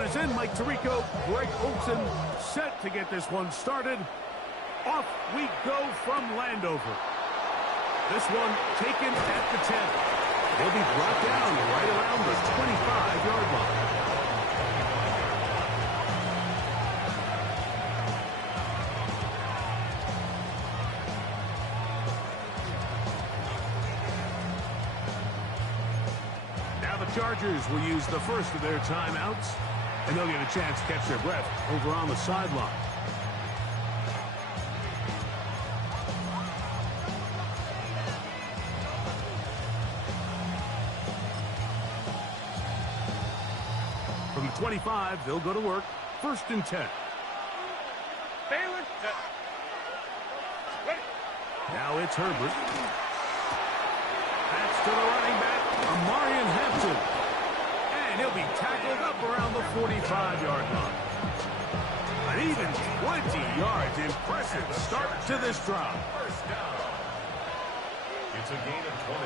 half is in. Mike Tirico, Greg Olson set to get this one started. Off we go from Landover. This one taken at the 10. They'll be brought down right around the 25-yard line. Now the Chargers will use the first of their timeouts, and they'll get a chance to catch their breath over on the sideline. From the 25, they'll go to work. 1st and 10. Baylor. Now it's Herbert. That's to the running back, Amarian Hampton. And he'll be tackled up around the 45-yard line. An even 20 yards. Impressive start to this drive. First down. It's a gain of 20.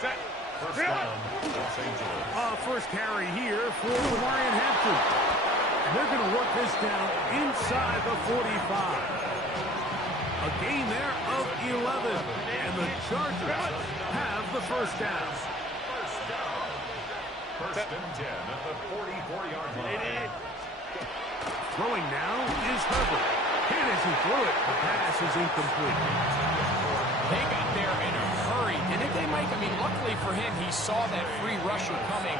Set. First down, Los Angeles. First carry here for Amarian Hampton. And they're going to work this down inside the 45. A gain there of 11. And the Chargers have the first down. First down. First and 10 at the 44-yard line. Throwing now is Herbert. And as he threw it, the pass is incomplete. They got there in a hurry, didn't they, Mike? I mean, luckily for him, he saw that free rusher coming,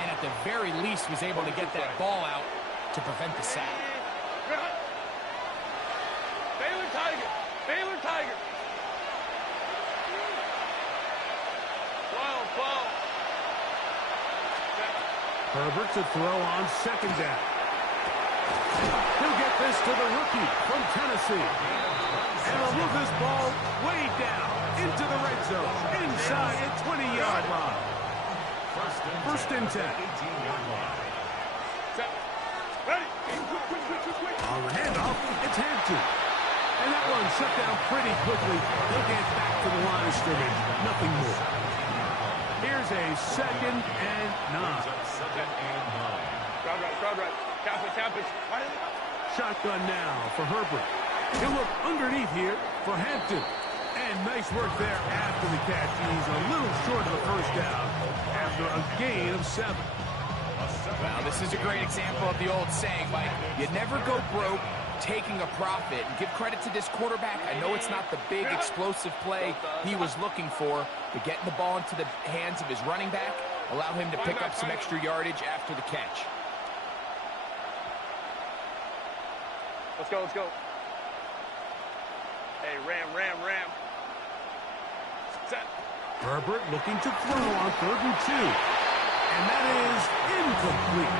and at the very least was able to get that ball out to prevent the sack. Baylor Tiger. Baylor Tiger. 12. Herbert to throw on 2nd down. He'll get this to the rookie from Tennessee. And he'll move this ball way down into the red zone, inside a 20-yard line. First and 10. 18-yard line. Set. Ready. On the handoff, it's Hampton. And that one shut down pretty quickly. They'll get back to the line of scrimmage. Nothing more. Here's a 2nd and 9. Second and 9. Crowd right. Tap it. Shotgun now for Herbert. He'll look underneath here for Hampton. And nice work there after the catch. He's a little short of the first down after a gain of 7. Well, this is a great example of the old saying, Mike. You never go broke taking a profit. And give credit to this quarterback. I know it's not the big explosive play he was looking for, but getting the ball into the hands of his running back allowed him to pick up some extra yardage after the catch. Let's go. Hey, ram. Set. Herbert looking to throw on 3rd and 2. And that is incomplete.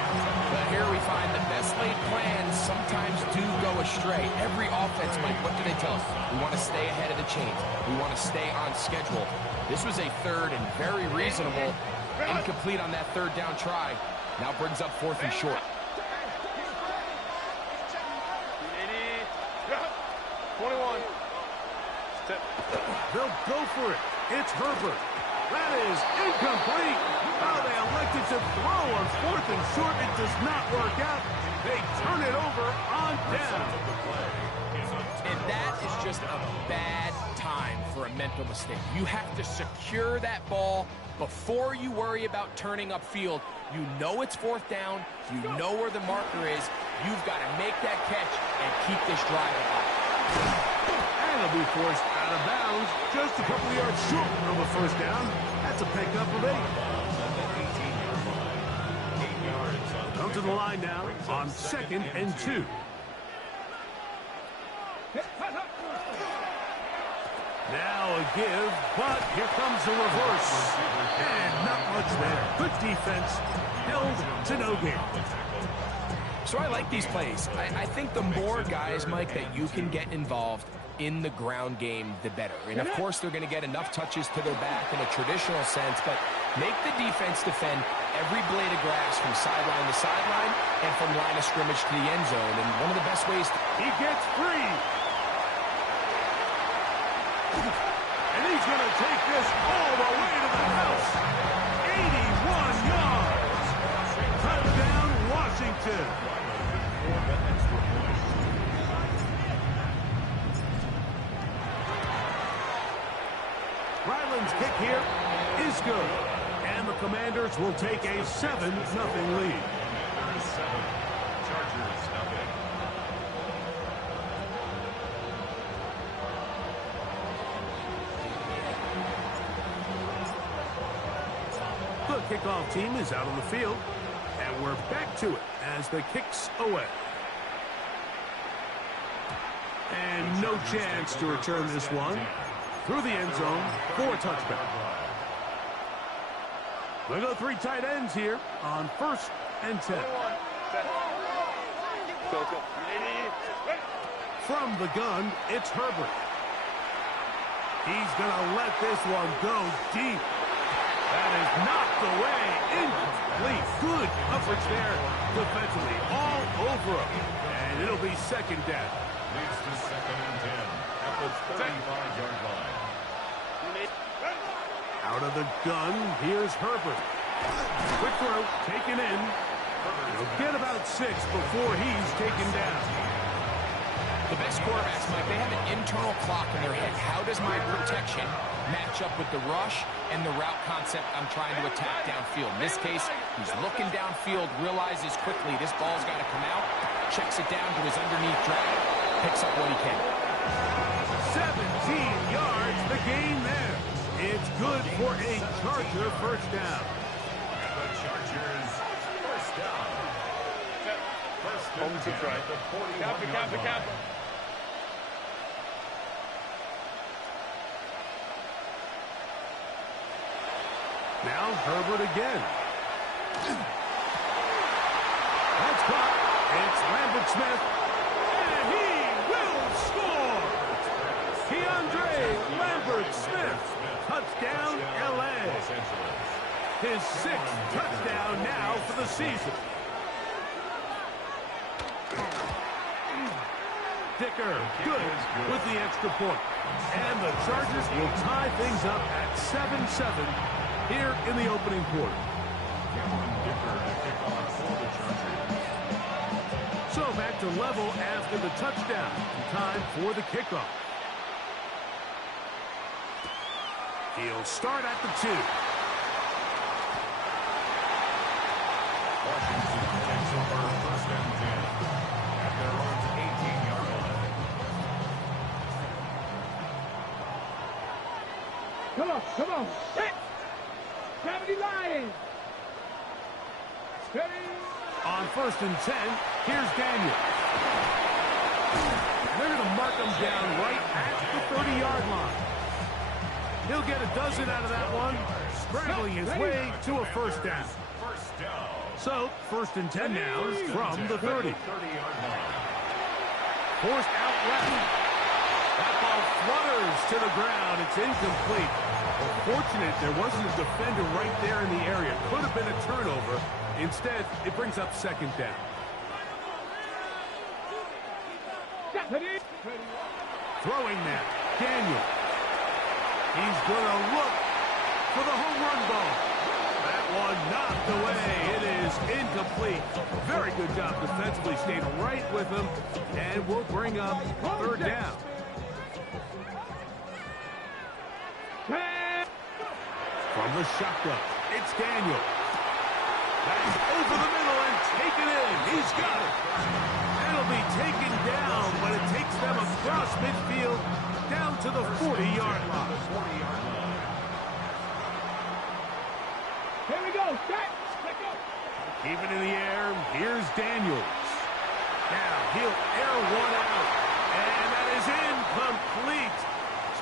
But here we find the best laid plans sometimes do go astray. Every offense, Mike, what do they tell us? We want to stay ahead of the chains. We want to stay on schedule. This was a 3rd and very reasonable. Incomplete on that 3rd down try. Now brings up 4th and short. 21. Set. They'll go for it. It's Herbert. That is incomplete. Oh, they elected to throw on 4th and short. It does not work out. They turn it over on down. And that is just a bad time for a mental mistake. You have to secure that ball before you worry about turning upfield. You know it's 4th down. You know where the marker is. You've got to make that catch and keep this drive alive. And it'll be forced out of bounds just a couple of yards short of a 1st down. That's a pickup of 8. Come to the line now on 2nd and 2. Now a give, but here comes a reverse. And not much there. Good defense, held to no gain. So I like these plays. I think the more guys, Mike, that you can get involved in the ground game, the better. And of course, they're going to get enough touches to their back in a traditional sense, but make the defense defend every blade of grass from sideline to sideline and from line of scrimmage to the end zone. And one of the best ways to... He gets free. And he's going to take this all the way to the house. 81 yards. Touchdown, Washington. Titans kick here is good. And the Commanders will take a 7-0 lead. Commanders 7, Chargers nothing. The kickoff team is out on the field, and we're back to it as the kick's away. And no chance to return this one through the end zone for a touchback. We'll go 3 tight ends here on 1st and 10. Go, go. From the gun, it's Herbert. He's going to let this one go deep. That is knocked away. Incomplete. Good coverage there defensively. All over him. And it'll be 2nd down. Leads to 2nd and 10 at the 35-yard line. Out of the gun, here's Herbert. Quick throw, taken in. He'll get about 6 before he's taken down. The best quarterbacks, Mike, they have an internal clock in their head. How does my protection match up with the rush and the route concept I'm trying to attack downfield? In this case, he's looking downfield, realizes quickly this ball's got to come out, checks it down to his underneath drag, picks up what he can. 17 yards, the gain there. It's good for a Charger 1st down. And the Chargers 1st down. 1st and 10 at the 41-yard line. Now Herbert again. That's caught. It's Lambert Smith. And he will score. Keandre Lambert Smith. Touchdown, L.A. His 6th touchdown now for the season. Dicker, good with the extra point. And the Chargers will tie things up at 7-7 here in the opening quarter. So back to level after the touchdown. Time for the kickoff. He'll start at the 2. Washington takes over 1st and 10 at their own 18-yard line. Come on. Hit! 70 Lions! Steady! On 1st and 10, here's Daniel. They're going to mark him down right at the 30-yard line. He'll get a dozen out of that one, scrambling his way to a 1st down. So, 1st and 10 now from the 30. Forced out left. That ball flutters to the ground. It's incomplete. Fortunate there wasn't a defender right there in the area. Could have been a turnover. Instead, it brings up 2nd down. Throwing that, Daniel. He's going to look for the home run ball. That one knocked away. It is incomplete. Very good job defensively, staying right with him, and we'll bring up 3rd down. From the shotgun, it's Daniel. That's over the middle and taken in. He's got it. It'll be taken down, but it takes them across midfield down to the 40-yard line. Here we go. Set. Keep it in the air. Here's Daniels. Now he'll air one out. And that is incomplete.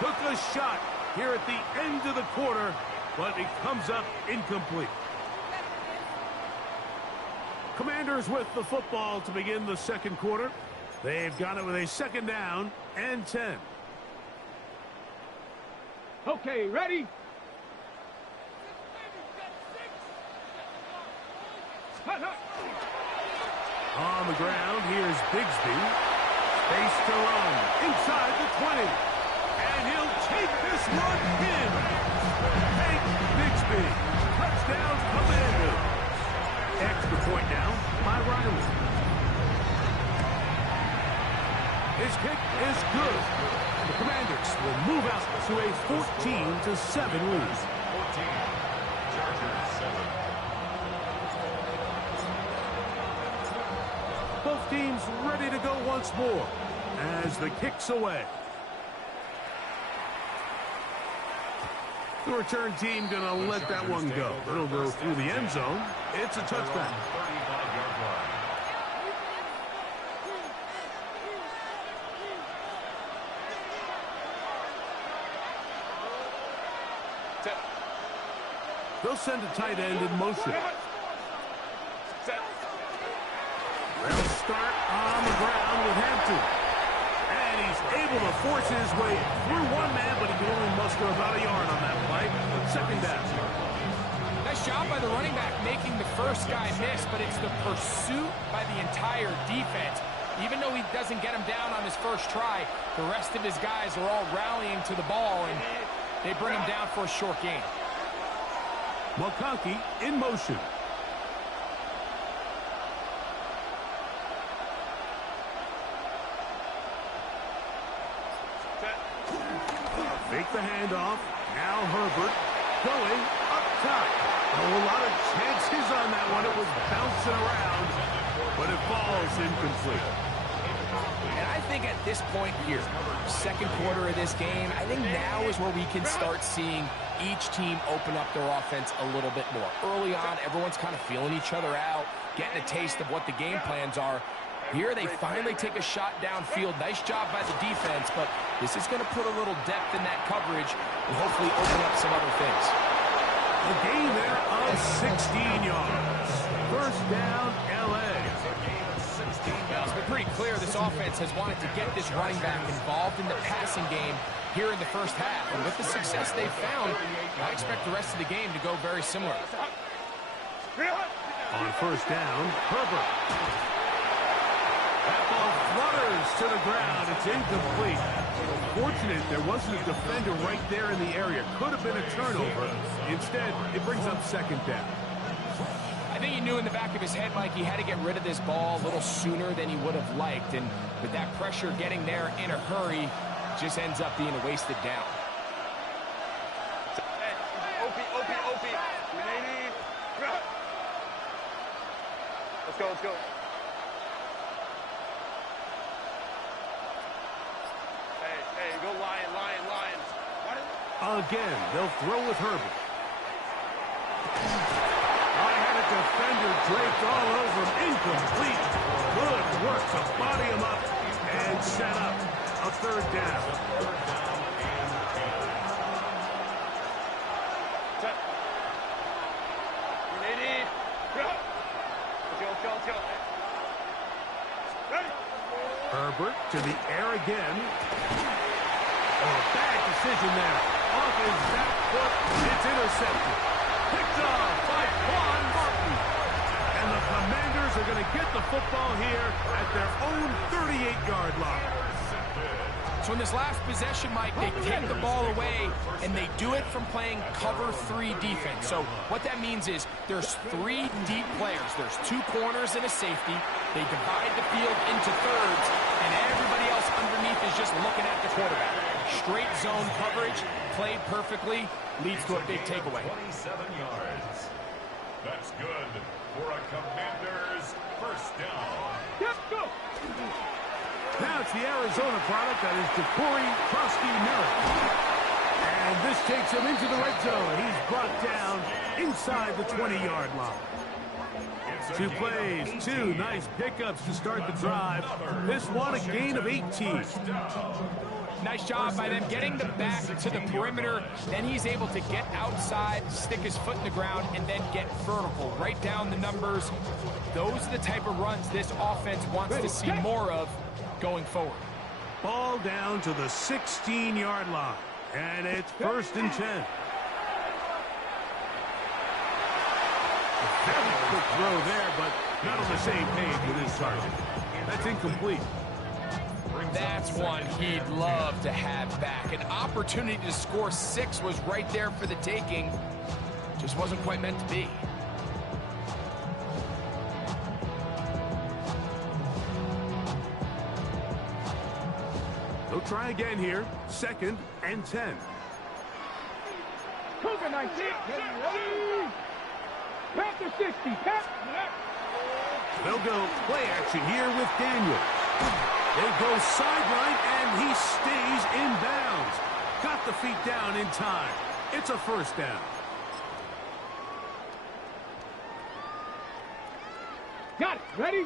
Took a shot here at the end of the quarter, but it comes up incomplete. Commanders with the football to begin the 2nd quarter. They've got it with a 2nd down and 10. Okay, ready? On the ground, here's Bigsby. Space to run inside the 20. And he'll take this one in. Hank Bigsby. Touchdown, Commanders. Extra point now by Riley. His kick is good. The Commanders will move out to a 14-7 lead. 14. Chargers 7. Both teams ready to go once more as the kick's away. The return team going to let that one go. It'll go through the end zone. It's a touchback. 35-yard line. Set. They'll send a tight end in motion. Set. They'll start on the ground with Hampton. And he's able to force his way through one man, but he can only muster about a yard on that play. Second down. Nice job by the running back making the first guy miss, but it's the pursuit by the entire defense. Even though he doesn't get him down on his first try, the rest of his guys are all rallying to the ball, and they bring him down for a short gain. McConkey in motion. Set. Fake the handoff. Now Herbert going up top. A lot of chances on that one. It was bouncing around, but it falls incomplete. And I think at this point here, second quarter of this game, I think now is where we can start seeing each team open up their offense a little bit more. Early on, everyone's kind of feeling each other out, getting a taste of what the game plans are. Here they finally take a shot downfield. Nice job by the defense, but this is going to put a little depth in that coverage and hopefully open up some other things. A gain there of 16 yards. First down, L.A. Well, it's been pretty clear this offense has wanted to get this running back involved in the passing game here in the first half. And with the success they've found, I expect the rest of the game to go very similar. On first down, Herbert. That ball flutters to the ground. It's incomplete. Fortunate there wasn't a defender right there in the area. Could have been a turnover. Instead, it brings up second down. I think he knew in the back of his head, Mike, he had to get rid of this ball a little sooner than he would have liked. And with that pressure getting there in a hurry, it just ends up being a wasted down. Hey, Opie. Let's go, let's go. Hey, go Lions. Again, they'll throw with Herbert. I had a defender draped all over him. Incomplete. Good work to body him up and set up a third down. Set. Let's go. Ready? Herbert to the air again. Oh, bad decision there. Off his back foot. It's intercepted. Picked off by Quan Martin. And the Commanders are going to get the football here at their own 38-yard line. So in this last possession, Mike, they take the ball away, and they do it from playing cover 3 defense. So what that means is there's 3 deep players. There's 2 corners and a safety. They divide the field into thirds, and everybody else underneath is just looking at the quarterback. Straight zone coverage, played perfectly, leads to a big takeaway. 27 yards. That's good for a Commanders first down. Let's go. Now it's the Arizona product that is Ja'Cory Krosky-Merritt. And this takes him into the red zone. He's brought down inside the 20-yard line. 2 plays, 2 nice pickups to start the drive. This one a gain of 18. Nice job by them getting the back to the perimeter. Then he's able to get outside, stick his foot in the ground, and then get vertical. Right down the numbers. Those are the type of runs this offense wants to see more of going forward. Ball down to the 16-yard line. And it's 1st and 10. Very quick throw there, but not on the same page with his target. That's incomplete. That's one he'd love to have back. An opportunity to score 6 was right there for the taking. Just wasn't quite meant to be. He'll try again here. 2nd and 10. Cougar 19. Ready? Panther 60. They'll go play action here with Daniel. They go sideline, and he stays in bounds. Got the feet down in time. It's a first down. Got it. Ready?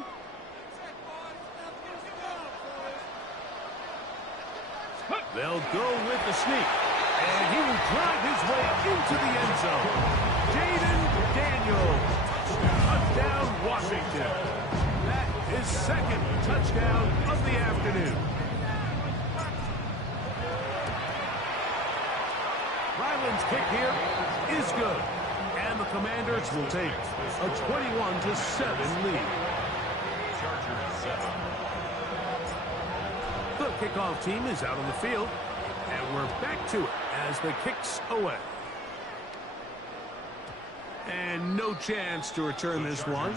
They'll go with the sneak, and he will drive his way into the end zone. Jaden Daniels, touchdown Washington. That is 2nd touchdown of the afternoon. Ryland's kick here is good, and the Commanders will take a 21-7 lead. The kickoff team is out on the field, and we're back to it as the kick's away. And no chance to return this one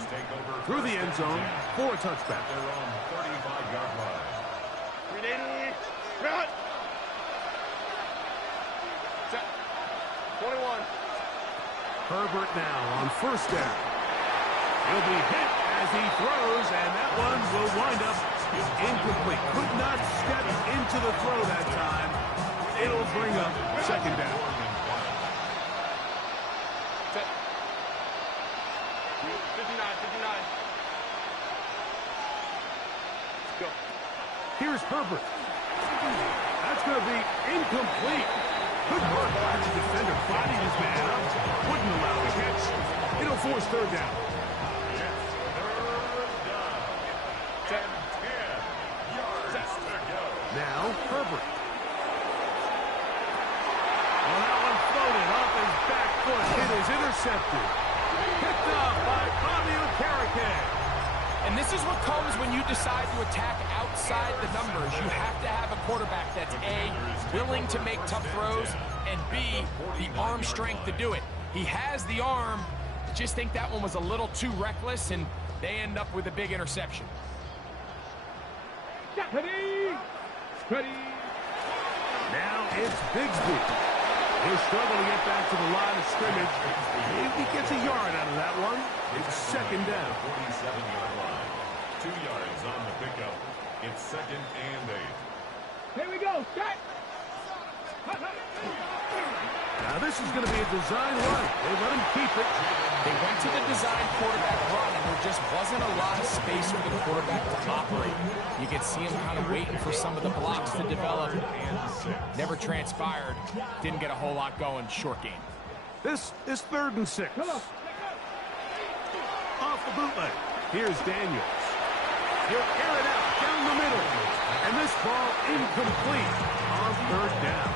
through the end zone for a touchback. Their own 35-yard line. 380. Run. Set. 21. Herbert now on 1st down. He'll be hit as he throws, and that one will wind up incomplete. Could not step into the throw that time. It'll bring up 2nd down. Set. 59. Go. Here's Herbert. That's going to be incomplete. Good work by the defender, fighting his man up. Wouldn't allow the catch. It'll force 3rd down. Now, Herbert. Well, that one floated off his back foot. It is intercepted. Picked up by Bobby Okereke. And this is what comes when you decide to attack outside the numbers. You have to have a quarterback that's A, willing to make tough throws, and B, the arm strength to do it. He has the arm. I just think that one was a little too reckless, and they end up with a big interception. Ready? Ready? Now it's Bigsby. He'll struggle to get back to the line of scrimmage. If he gets a yard out of that one, it's 2nd down. 47-yard line. 2 yards on the pickup. It's 2nd and 8. Here we go. Set. Now this is going to be a design run. They let him keep it. They went to the design quarterback run, and there just wasn't a lot of space for the quarterback to operate. You could see him kind of waiting for some of the blocks to develop. Never transpired. Didn't get a whole lot going. Short game. This is 3rd and 6. Come on. Off the bootleg. Here's Daniels. He'll air it out down the middle. And this ball incomplete on 3rd down.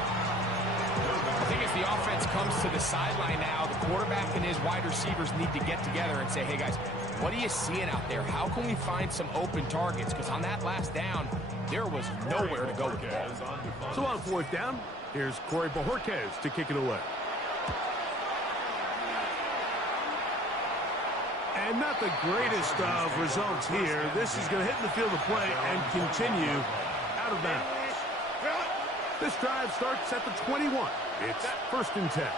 I think as the offense comes to the sideline now, the quarterback and his wide receivers need to get together and say, hey, guys, what are you seeing out there? How can we find some open targets? Because on that last down, there was nowhere to go with the ball. So on 4th down, here's Corey Bojorquez to kick it away. And not the greatest of results here. This is going to hit the field of play and continue out of bounds. This drive starts at the 21. It's 1st and 10.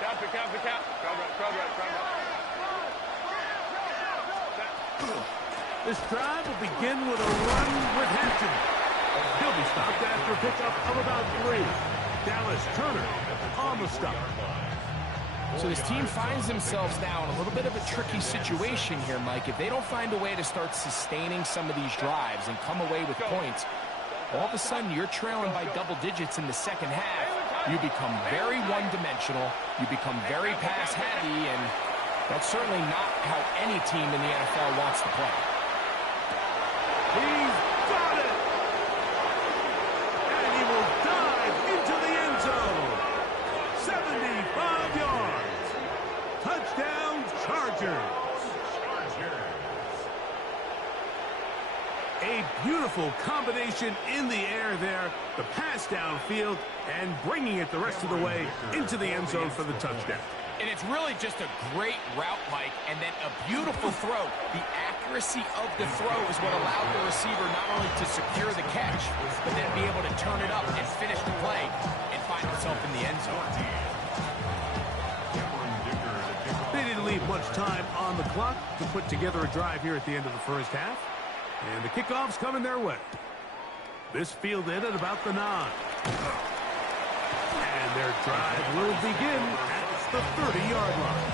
Cap. Crowd right. This drive will begin with a run with Hampton. He'll be stopped after a pickup of about 3. Dallas Turner on the stop. So this team finds themselves now in a little bit of a tricky situation here, Mike. If they don't find a way to start sustaining some of these drives and come away with points, all of a sudden you're trailing by double digits in the 2nd half. You become very one-dimensional. You become very pass-heavy, and that's certainly not how any team in the NFL wants to play. He's got it! And he will dive into the end zone. 75 yards. Touchdown, Chargers. A beautiful combination in the air there. The pass downfield and bringing it the rest of the way into the end zone for the touchdown. And it's really just a great route, Mike, and then a beautiful throw. The accuracy of the throw is what allowed the receiver not only to secure the catch, but then be able to turn it up and finish the play and find himself in the end zone. They didn't leave much time on the clock to put together a drive here at the end of the first half. And the kickoff's coming their way. This fielded at about the 9. And their drive will begin at the 30-yard line.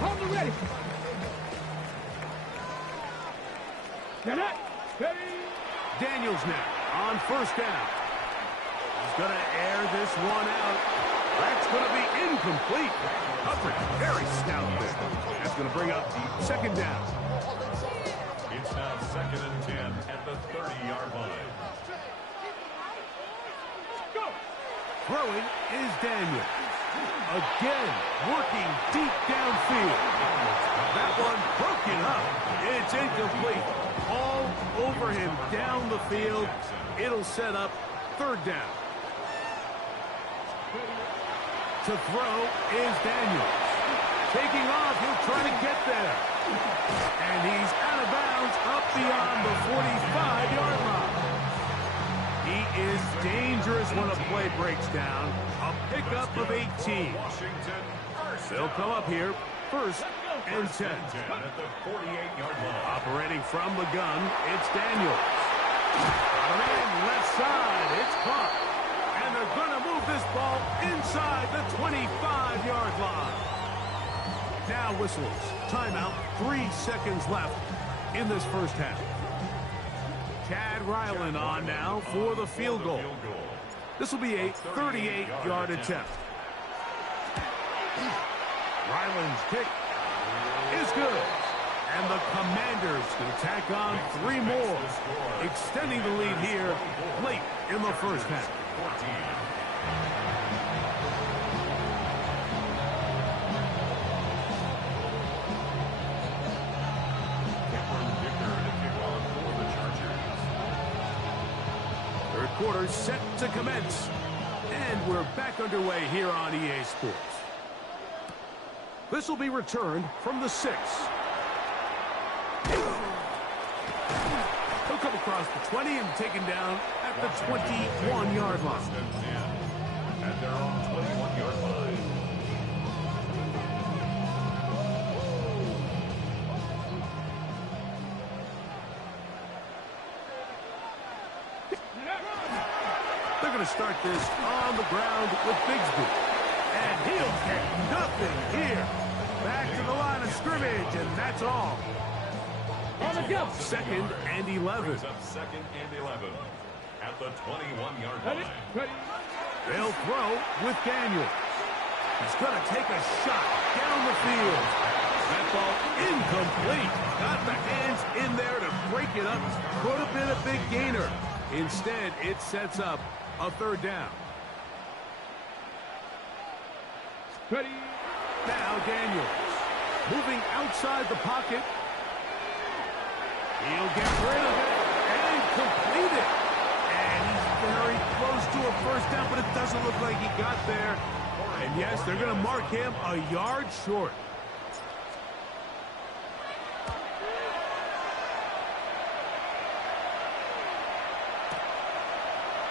Hold it ready. Get up. Steady. Daniels now on first down. He's going to air this one out. That's going to be incomplete. Coverage very stout there. That's going to bring up second down. It's now 2nd and 10 at the 30-yard line. Go. Throwing is Daniels. Again, working deep downfield. That one broken up. It's incomplete. All over him down the field. It'll set up third down. To throw is Daniels. Taking off, he'll try to get there. And he's out of bounds up beyond the 45-yard line. He is dangerous when a play breaks down. A pickup of 18. They'll come up here, 1st and 10. At the 48-yard line. Operating from the gun, it's Daniels. Got him in, left side, it's caught. And they're going to move this ball inside the 25-yard line. Now whistles. Timeout, 3 seconds left in this first half. Chad Ryland on now for the field goal. This will be a 38-yard attempt. Ryland's kick is good. And the Commanders going to tack on 3 more, extending the lead here late in the first half. Third quarter set to commence. And we're back underway here on EA Sports. This will be returned from the 6. He'll come across the 20 and taken down at the 21-yard line. At their own 21-yard line. They're going to start this on the ground with Bigsby. And he'll get nothing here. Back to the line of scrimmage, and that's all. On the go. 2nd and 11. Up 2nd and 11 at the 21-yard Ready. line. Ready. They'll throw with Daniels. He's going to take a shot down the field. That ball incomplete. Got the hands in there to break it up. Could have been a big gainer. Instead, it sets up a third down. Ready. Now Daniels moving outside the pocket. He'll get rid of it and complete it. And he's very close to a first down, but it doesn't look like he got there. And yes, they're going to mark him a yard short.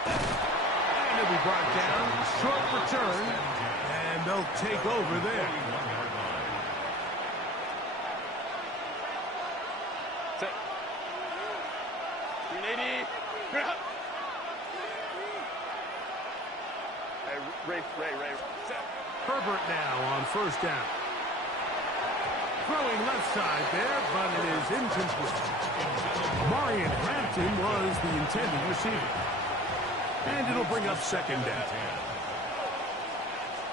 And he'll be brought down. Short return. And they'll take over there. Set. 380. Hey, Ray. Set. Herbert now on first down. Throwing left side there, but it is incomplete. Marion Hampton was the intended receiver. And it'll bring up second down.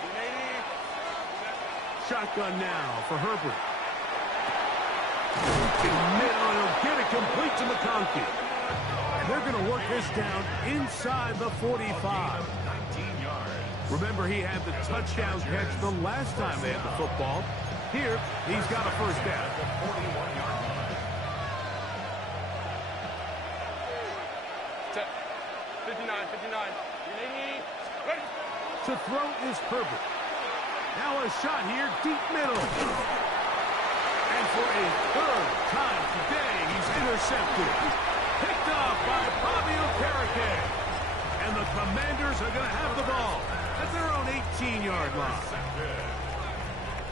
380. Shotgun now for Herbert. He'll get it complete to McConkey. And they're going to work this down inside the 45. 19 yards. Remember, he had the touchdown catch the last time they had the football. Here, he's got a first down. At the 41-yard line. Set. 59. 380. To throw is Herbert. Now a shot here, deep middle. And for a third time today, he's intercepted. Picked off by Bobby Okereke. And the Commanders are going to have the ball at their own 18-yard line.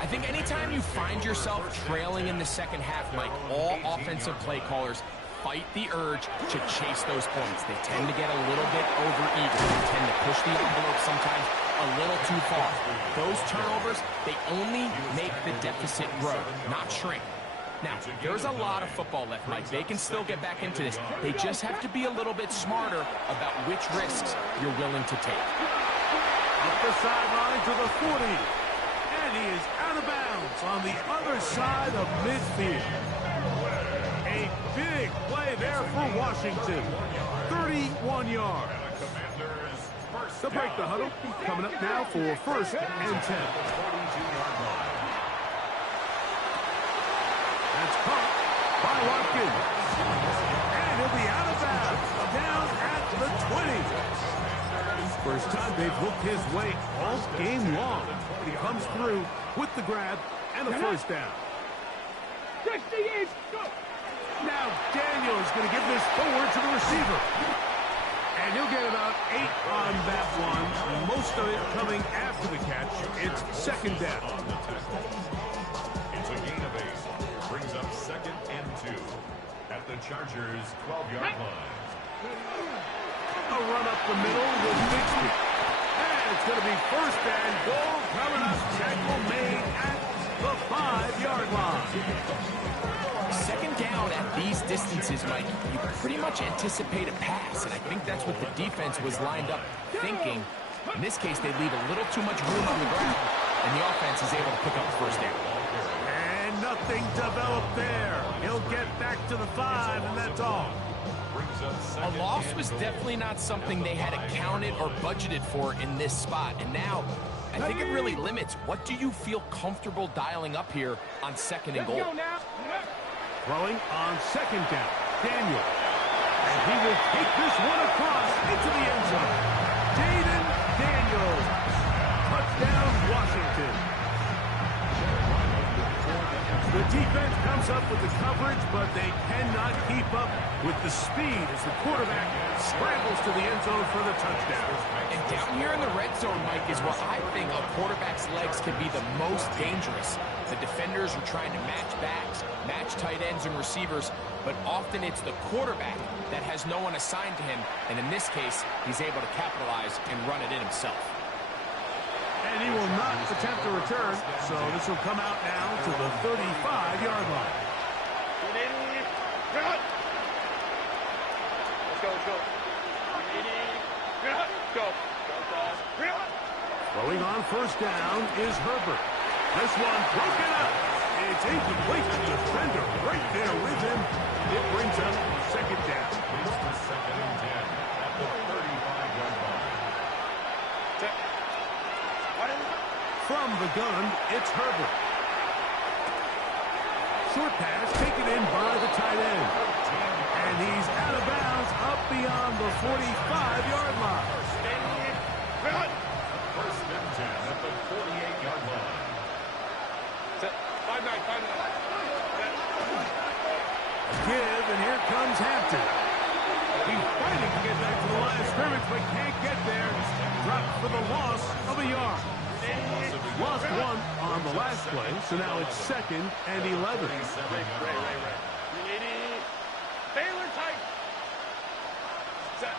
I think anytime you find yourself trailing in the second half, Mike, all offensive play callers fight the urge to chase those points. They tend to get a little bit over-eager. They tend to push the envelope sometimes a little too far. Those turnovers, they only make the deficit grow, not shrink. Now, there's a lot of football left, Mike. They can still get back into this. They just have to be a little bit smarter about which risks you're willing to take. Up the sideline to the 40. And he is out of bounds on the other side of midfield. A big play there for Washington. 31 yards. They'll break the huddle. Coming up now for 1st and 10. That's caught by Watkins. And he'll be out of bounds. Down at the 20. First time they've hooked his way all game long. He comes through with the grab and a first down. 60 is go. Now Daniel is going to give this forward to the receiver. And he'll get about 8 on that one. Most of it coming after the catch. It's second down. It's a gain of 8. Brings up 2nd and 2 at the Chargers' 12-yard line. A run up the middle with Bixby. And it's going to be 1st and goal coming up. Tackle made at the 5-yard line. Second down at these distances, Mike, you pretty much anticipate a pass, and I think that's what the defense was lined up thinking. In this case, they leave a little too much room on the ground, and the offense is able to pick up the first down. And nothing developed there. He'll get back to the 5, and that's all. A loss was definitely not something they had accounted or budgeted for in this spot, and now I think it really limits what do you feel comfortable dialing up here on 2nd and goal. Throwing on 2nd down, Daniel. And he will take this one across into the end zone. Jayden Daniels. Touchdown, Washington. The defense comes up with the coverage, but they cannot keep up with the speed as the quarterback scrambles to the end zone for the touchdown. And down here in the red zone, Mike, is where I think a quarterback's legs can be the most dangerous. The defenders are trying to match backs, match tight ends and receivers, but often it's the quarterback that has no one assigned to him, and in this case, he's able to capitalize and run it in himself. And he will not attempt a return, so this will come out now to the 35-yard line. Let's go. Go. Throwing on 1st down is Herbert. This one broken up. It's incomplete. The defender right there with him. It brings up 2nd down. It's the 2nd and 10 at the 35-yard line. From the gun, it's Herbert. Short pass taken in by the tight end. And he's out of bounds up beyond the 45-yard line. 1st and 10 at the 48-yard line. 5-9. Give, and here comes Hampton. He's fighting to get back to the line of scrimmage, but can't get there. Dropped for the loss of a yard. Lost 1 on the last play, so now it's 2nd and 11. Baylor tight. Set.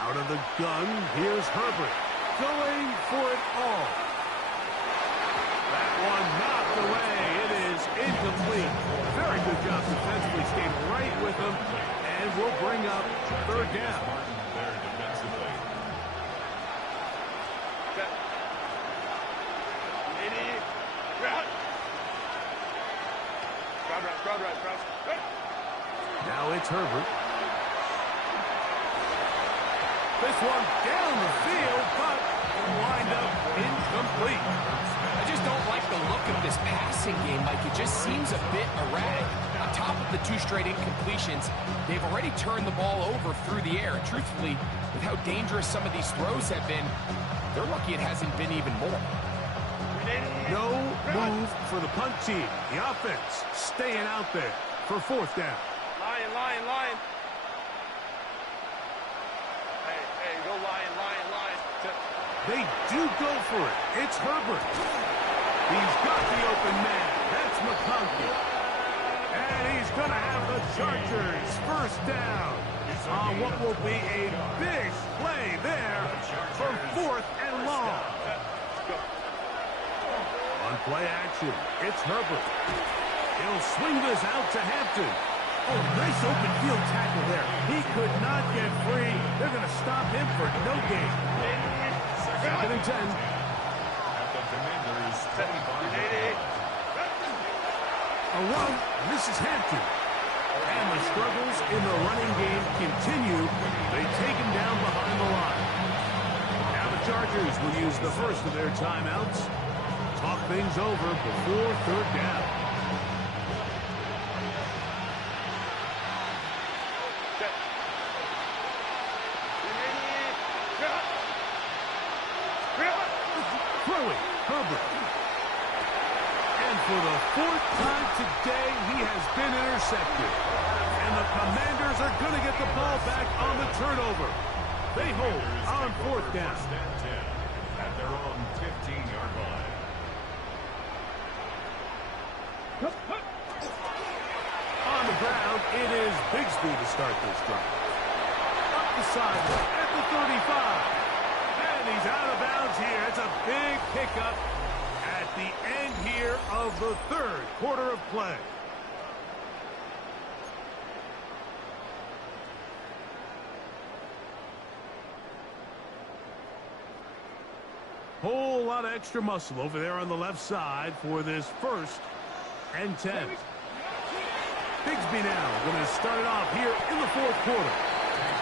Out of the gun, here's Herbert. Going for it all. That one knocked away. It is incomplete. Very good job defensively. Stayed right with him, and will bring up 3rd down. There defensively. Set. Crowd right. Now it's Herbert. This one down the field, but wind up incomplete. I just don't like the look of this passing game, Mike. It just seems a bit erratic. On top of the 2 straight incompletions, they've already turned the ball over through the air. Truthfully, with how dangerous some of these throws have been, They're lucky it hasn't been even more. No move for the punt team. The offense staying out there for fourth down. Lion. Hey, go Lion. They do go for it. It's Herbert. He's got the open man. That's McConkey. And he's going to have the Chargers first down on what will be a big play there for fourth and long. On play action, it's Herbert. He'll swing this out to Hampton. Oh, nice open field tackle there. He could not get free. They're going to stop him for no gain. Second and 10. At the Commanders' 25. A run. This is Hampton. And the struggles in the running game continue. They take him down behind the line. Now the Chargers will use the first of their timeouts. Talk things over before third down. Throwing, Herbert. And for the fourth time today, he has been intercepted. And the Commanders are going to get the ball back on the turnover. They hold on fourth down. First and 10 at their own 15-yard line. On the ground, it is Bigsby to start this drive. Up the sideline at the 35. And he's out of bounds here. It's a big pickup at the end here of the third quarter of play. Whole lot of extra muscle over there on the left side for this first and 10. Bigsby now going to start it off here in the fourth quarter.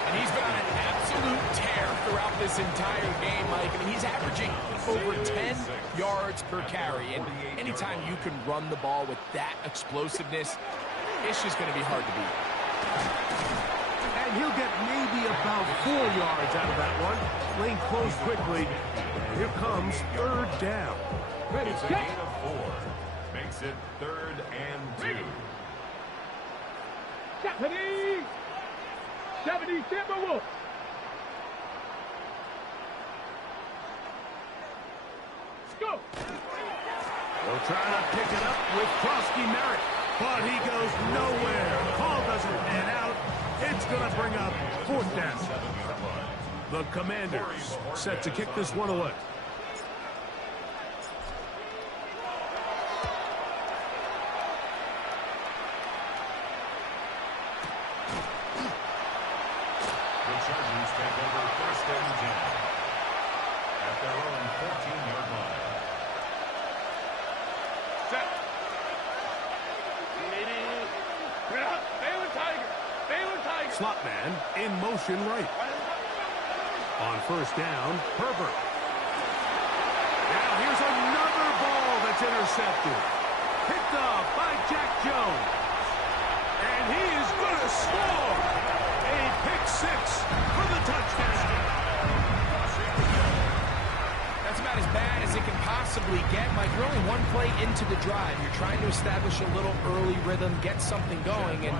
And he's been on an absolute tear throughout this entire game, Mike. I mean, he's averaging over 10 yards per carry. And anytime you can run the ball with that explosiveness, it's just going to be hard to beat. And he'll get maybe about 4 yards out of that one. Lane closed quickly. Here comes third down. It's a gain of 4. Makes it 3rd and 2. Japanese Timberwolves. Let's go. They'll try to pick it up with Krosky Merritt, but he goes nowhere. Call doesn't pan out. It's going to bring up fourth down. The Commanders set to kick this one away. The Chargers take over first and 10 at their own 14-yard line. Set. Baylor Tiger. Slot man in motion right. On first down, Herbert. Now here's another ball that's intercepted. Picked off by Jack Jones. And he is going to score. A pick six for the touchdown. That's about as bad as it can possibly get, Mike. You're only one play into the drive. You're trying to establish a little early rhythm, get something going, and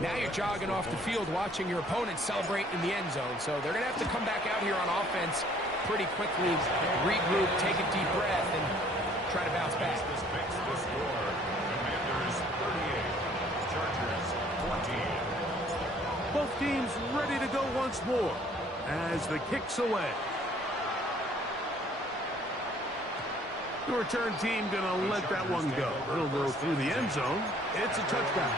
now you're jogging off the field watching your opponent celebrate in the end zone. So they're going to have to come back out here on offense pretty quickly, regroup, take a deep breath, and try to bounce back. This makes the score. Commanders 38, Chargers 14. Both teams ready to go once more as the kick's away. The return team going to let that one go. It'll go through the end zone. It's a touchdown.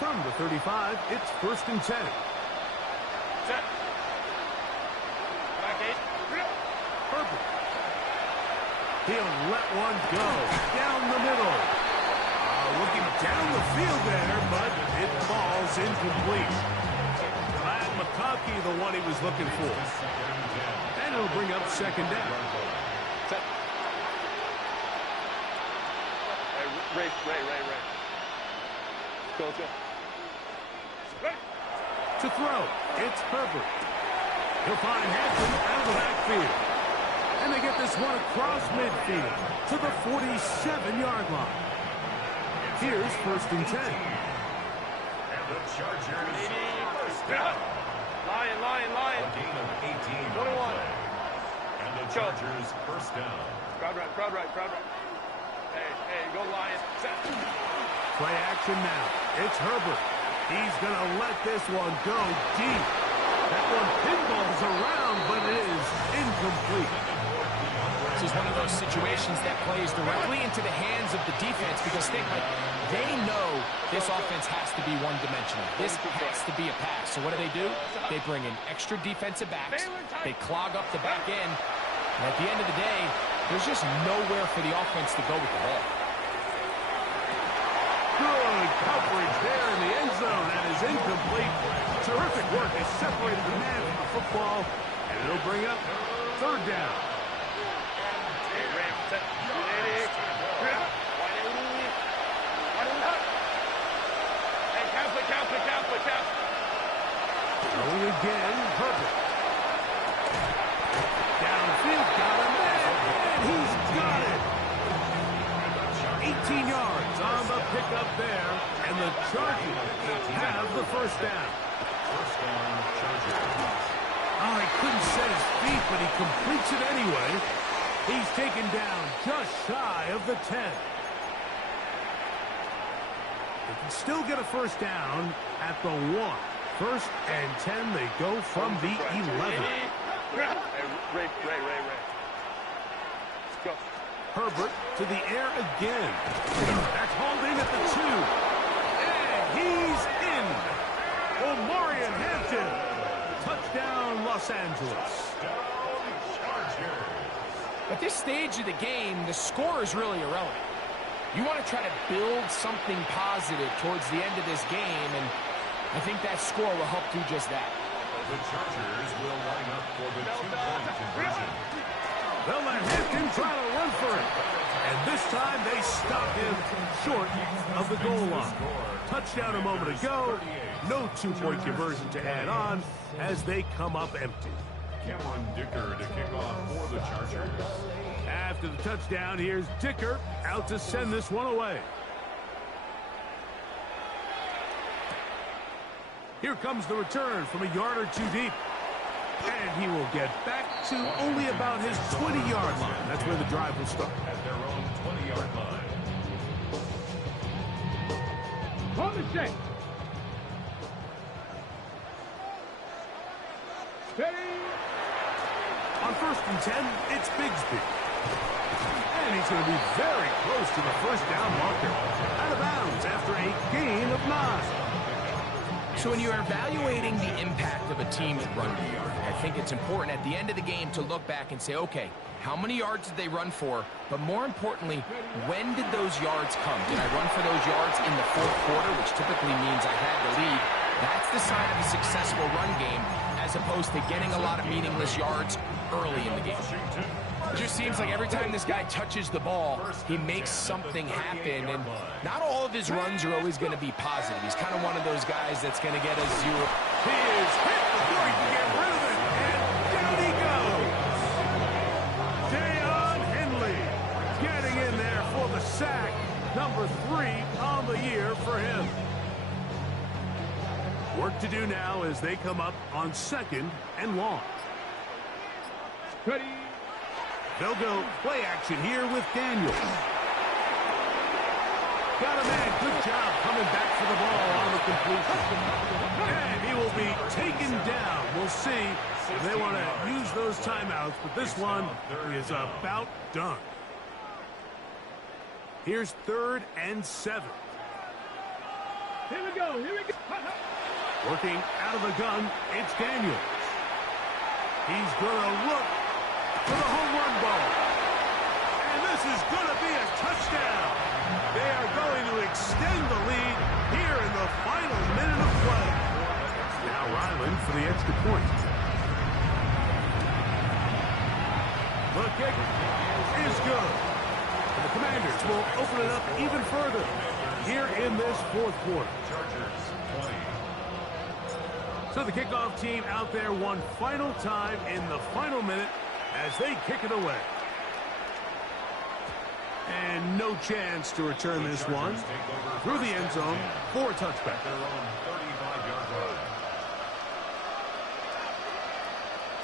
From the 35, it's first and 10. Set. Back 8. Herbert. He'll let one go down the middle. Looking down the field there, but it falls incomplete. Glad McConkey the one he was looking for. And it'll bring up second down. Set. Ray. Go. Ready. To throw, it's Herbert. He'll find Hampton out of the backfield. And they get this one across midfield to the 47-yard line. Here's 1st and 10. And the Chargers first down. Lion. A gain of 18 on the 21. play. And the Chargers first down. Crowd right. Hey, go Lion. Set. Play action now. It's Herbert. He's going to let this one go deep. That one pinballs around, but it is incomplete. This is one of those situations that plays directly into the hands of the defense because they know this offense has to be one-dimensional. This has to be a pass. So what do? They bring in extra defensive backs. They clog up the back end. And at the end of the day, there's just nowhere for the offense to go with the ball. Good coverage there in the end zone. That is incomplete. Terrific work. They separated the man from the football, and it'll bring up 3rd down. Going again, Herbert. Downfield, got him there, and he's got it. 18 yards on the pickup there, and the Chargers have the 1st down. First down, Chargers. Oh, he couldn't set his feet, but he completes it anyway. He's taken down just shy of the 10. They can still get a 1st down at the 1. 1st and 10, they go from the 11. Hey, Ray. Let's go. Herbert to the air again. That's holding at the 2. And he's in. Omarion Hampton. Touchdown, Los Angeles. At this stage of the game, the score is really irrelevant. You want to try to build something positive towards the end of this game, and I think that score will help do just that. The Chargers will line up for the 2-point conversion. They'll let Hampton try to run for it. And this time they stop him short of the goal line. Touchdown a moment ago. No 2-point conversion to add on as they come up empty. Cameron Dicker to kick off for the Chargers. After the touchdown, here's Dicker out to send this one away. Here comes the return from a yard or 2 deep. And he will get back to only about his 20-yard line. That's where the drive will start. At their own 20-yard line. Call the check. Ready? On 1st and 10, it's Bigsby. And he's going to be very close to the 1st down marker. Out of bounds after a gain of 9. So when you're evaluating the impact of a team's run yard, I think it's important at the end of the game to look back and say, okay, how many yards did they run for? But more importantly, when did those yards come? Did I run for those yards in the 4th quarter, which typically means I had the lead? That's the sign of a successful run game, as opposed to getting a lot of meaningless yards early in the game. It just seems like every time this guy touches the ball, he makes something happen, and not all of his runs are always going to be positive. He's kind of one of those guys that's going to get a 0. He is hit before he can get rid of it, and down he goes. Deion Henley getting in there for the sack. Number 3 on the year for him. Work to do now as they come up on 2nd and long. Ready? They'll go play action here with Daniels. Got a man. Good job coming back for the ball on the completion. And he will be taken down. We'll see if they want to use those timeouts, but this one is about done. Here's 3rd and 7. Here we go. Working out of the gun, it's Daniels. He's going to look for the home run ball. And this is going to be a touchdown. They are going to extend the lead here in the final minute of play. Now Ryland for the extra point. The kick is good. And the Commanders will open it up even further here in this 4th quarter. Chargers 20. So the kickoff team out there one final time in the final minute as they kick it away. And no chance to return this one through the end zone for a touchback. Their own 35-yard line.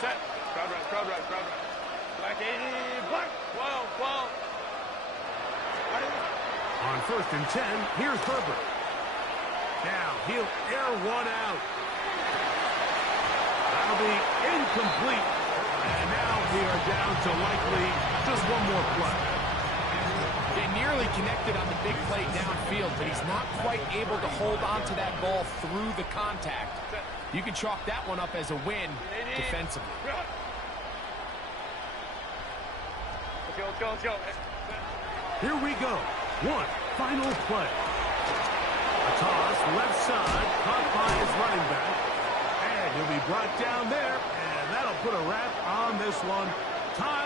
Set. Crowd right. Black 80. Black. 12. On 1st and 10, here's Herbert. Now he'll air one out. That'll be incomplete. And now we are down to likely just one more play. They nearly connected on the big play downfield, but he's not quite able to hold on to that ball through the contact. You can chalk that one up as a win defensively. Let's go. Here we go. One final play. A toss left side, caught by his running back. And he'll be brought down there, and that'll put a wrap on this one. Time